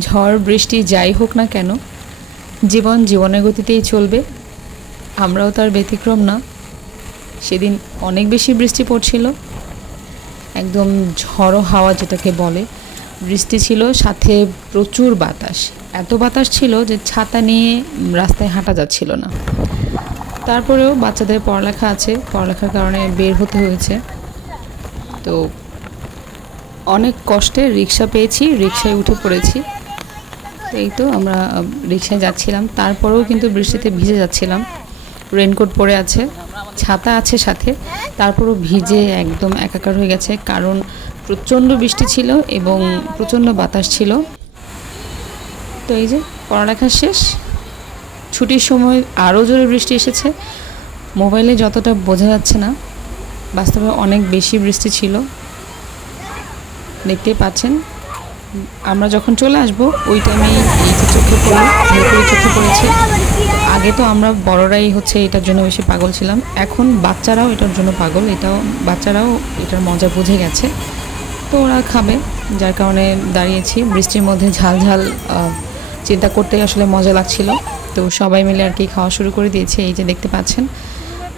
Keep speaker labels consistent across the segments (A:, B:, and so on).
A: ঝড়, বৃষ্টি যাই হোক না কেন, জীবন জীবনের গতিতেই চলবে। আমরাও তার ব্যতিক্রম না। সেদিন অনেক বেশি বৃষ্টি পড়ছিল। একদম ঝড়ো হাওয়া যেটাকে বলে। বৃষ্টি ছিল, সাথে প্রচুর বাতাস। এত বাতাস ছিল যে ছাতা নিয়ে রাস্তায় হাঁটা যাচ্ছিল না। তারপরেও বাচ্চাদের পড়ালেখা আছে। পড়ালেখার কারণে বের হতে হয়েছে। তো অনেক কষ্টে রিক্সা পেয়েছি। রিক্সায় উঠে পড়েছি। এই তো আমরা রিক্সায় যাচ্ছিলাম। তারপরেও কিন্তু বৃষ্টিতে ভিজে যাচ্ছিলাম। রেনকোট পরে আছে, ছাতা আছে সাথে। তারপরও ভিজে একদম একাকার হয়ে গেছে, কারণ প্রচণ্ড বৃষ্টি ছিল এবং প্রচণ্ড বাতাস ছিল। তো এই যে, পড়ালেখা শেষ। ছুটির সময় আরও জোরে বৃষ্টি এসেছে। মোবাইলে যতটা বোঝা যাচ্ছে না, বাস্তবে অনেক বেশি বৃষ্টি ছিল। দেখতেই পাচ্ছেন আমরা যখন চলে আসব, ওই টাইমে এই যে চোখে পড়ে চোখে পড়েছে, আগে তো আমরা বড়রাই হচ্ছে এটার জন্য বেশি পাগল ছিলাম। এখন বাচ্চারাও এটার জন্য পাগল, এটাও, বাচ্চারাও এটার মজা বুঝে গেছে। তো ওরা খাবে, যার কারণে দাঁড়িয়েছি। বৃষ্টির মধ্যে ঝাল ঝাল চিন্তা করতেই আসলে মজা লাগছিল। তো সবাই মিলে আর কি খাওয়া শুরু করে দিয়েছে, এই যে দেখতে পাচ্ছেন।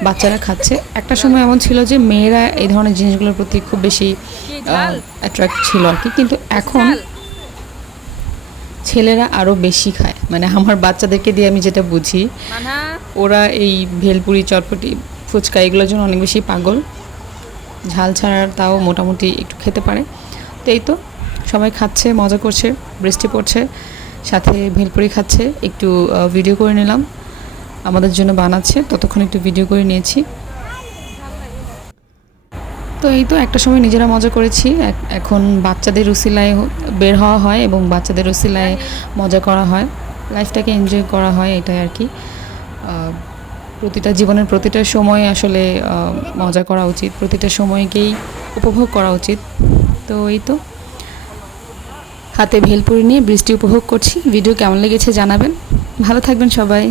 A: বাচ্চারা খাচ্ছে। একটা সময় এমন ছিল যে মেয়েরা এই ধরনের জিনিসগুলোর প্রতি খুব বেশি অ্যাট্রাক্ট ছিল আর কি। কিন্তু এখন ছেলেরা আরও বেশি খায়। মানে আমার বাচ্চাদেরকে দিয়ে আমি যেটা বুঝি ওরা এই ভেলপুরি চটপটি ফুচকা এগুলোর জন্য অনেক বেশি পাগল। ঝাল ছাড়ার তাও মোটামুটি একটু খেতে পারে। তো এই তো সবাই খাচ্ছে মজা করছে বৃষ্টি পড়ছে সাথে ভেলপুরি খাচ্ছে। একটু ভিডিও করে নিলাম। আমাদের জন্য বানাচ্ছে। ততক্ষণ একটু ভিডিও করে নিয়েছি। তো এই তো একটা সময় নিজেরা মজা করেছি। এখন বাচ্চাদের রুসিলায় বের হওয়া হয় এবং বাচ্চাদের রুসিলায় মজা করা হয়। লাইফটাকে এনজয় করা হয়, এটাই আর কি। প্রতিটা জীবনের প্রতিটা সময় আসলে মজা করা উচিত। প্রতিটা সময়কেই উপভোগ করা উচিত। তো এই তো। হাতে ভেলপুরি নিয়ে বৃষ্টি উপভোগ করছি। ভিডিও কেমন লেগেছে জানাবেন। ভালো থাকবেন সবাই।